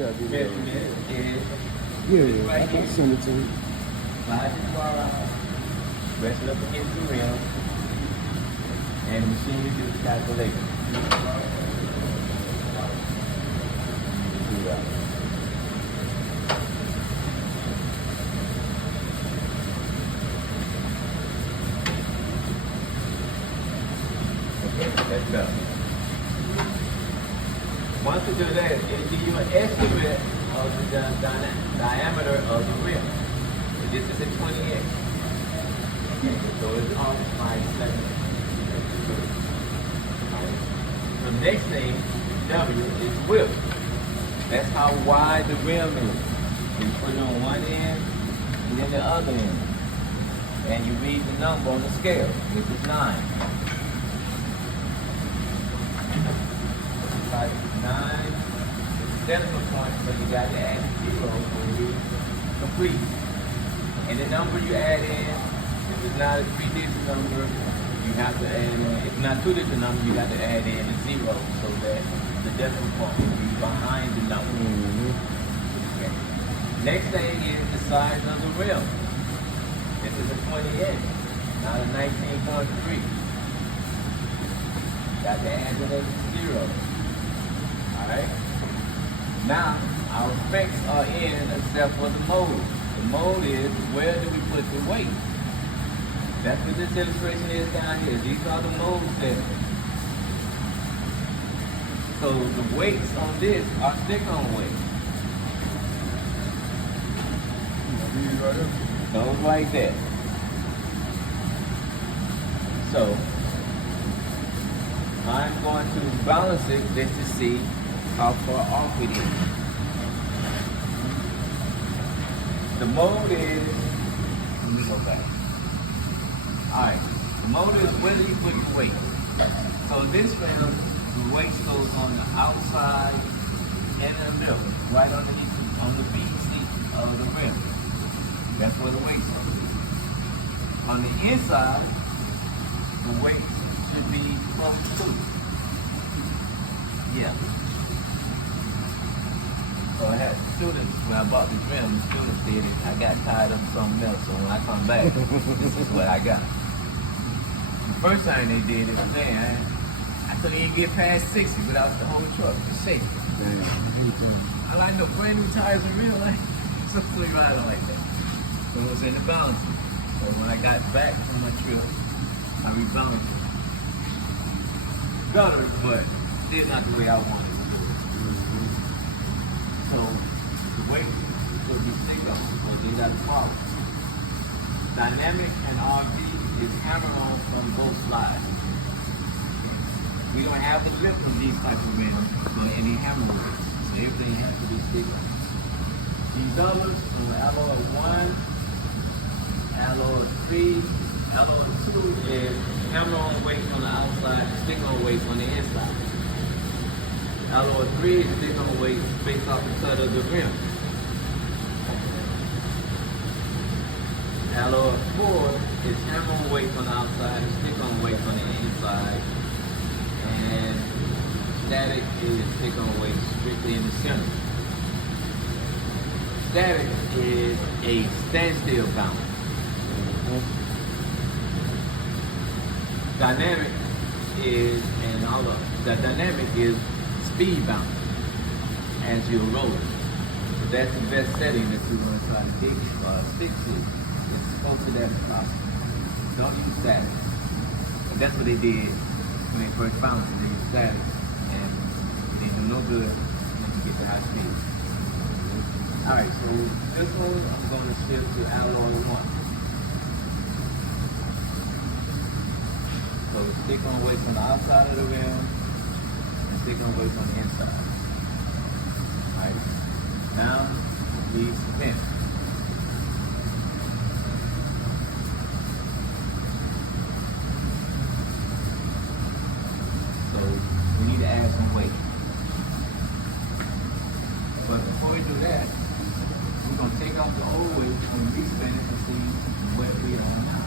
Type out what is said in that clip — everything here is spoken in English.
Measurement is Yeah, right I here. can send it to you. Slide this bar out, press it up against the rim, and the machine will do the calculation. Do that. Okay, let's go. Once you do that, it gives you an estimate of the diameter of the rim. So this is a 28. Okay, so it's off by 7. The next thing, W, is width. That's how wide the rim is. You put it on one end and then the other end. And you read the number on the scale, which is 9. Like 9 decimal points, so you got to add 0 when you complete. And the number you add in, if it's not a 3-digit number, you have to add in, if it's not 2-digit number, you got to add in a 0 so that the decimal point will be behind the number. Okay. Next thing is the size of the rim. This is a 28, not a 19.3. Got to add in a 0. Alright? Now, our specs are in except for the mode. The mode is where do we put the weight? That's what this illustration is down here. These are the mode settings. So the weights on this are stick-on weights. Those right there. So, I'm going to balance it just to see how far off it is. The mode is, let me go back. Alright, the mode is where do you put your weight? So this round, the weight goes on the outside and in the middle, right underneath on the BC of the rim. That's where the weight goes. On the inside, the weight should be close to. Yeah. So I had students, when I bought this rim, the students did it. I got tired of something else, so when I come back, this is what I got. The first time they did it, man, I couldn't even get past 60 without the whole truck just shaking. I like the brand new tires in real life. So I ride like that. So it was in the balance. So when I got back from my trip, I rebalanced it. Better, but still not the way I wanted to do it. So the weight will be stick on, so these are the follow. Dynamic and RV is hammer on from both sides. We don't have the lift on these type of rims for any hammer weight. So everything has to be stick on. These others on alloy 1, alloy 3, alloy 2 is hammer on weight on the outside, stick on weight on the inside. Alloy 3 is stick on weight based off the cut of the rim. Alloy 4 is hammer on weight on the outside and stick on weight on the inside. And static is stick on weight strictly in the center. Static is a standstill balance. Dynamic is, and all of the dynamic is speed balance as you're rolling. So that's the best setting that you're going to try to stick to. It's close to that as possible. Don't use static. But that's what they did when they first balanced it. They used static, and they do no good when you get to high speed. Alright, so this one I'm going to shift to alloy 1. So stick on weight on the outside of the rim and stick on weight on the inside. Alright. Now leaves the pin. So we need to add some weight. But before we do that, we're going to take off the old weight and respin it and see what we are on now.